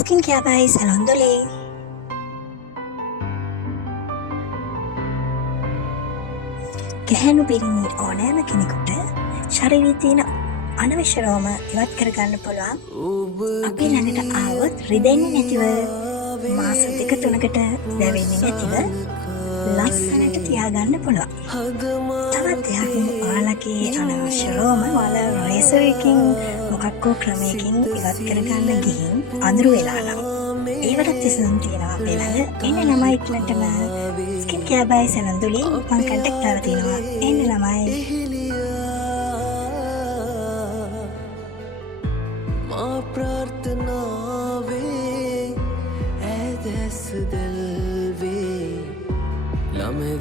Skin care බයි salon දොලේ. ගැහැණු පිරිමි ඕනෑම කෙනෙකුට ශරීරයේ තියෙන අනවශ්‍ය රෝම ඉවත් කරගන්න පුළුවන්. අපි ළඟට ආවොත් රිදෙන්නේ නැතිව මාස 2-3කට දැවෙන්නේ නැතිව ලස්සනට තියාගන්න පුළුවන්. තවත් දෙයක් ඔයාලගේ අනවශ්‍ය රෝම ඔයාලා රේසරකින් මොකක්කෝ ක්‍රමයකින් ඉවත් කරගන්න ගිහින් අඳුරු වෙලා නම් ඒවටත් විසඳුම් තියෙනවා අපේ ළඟ. එන්න ළමයි ඉක්මනටම ස්කින් කෙයාර් බයි සැලොන් දොලේ මම කන්ටැක්ට් කරලා තියෙනවා. එන්න ළමයි. प्रार्थनावे ऐ दस दिल वे लम्हे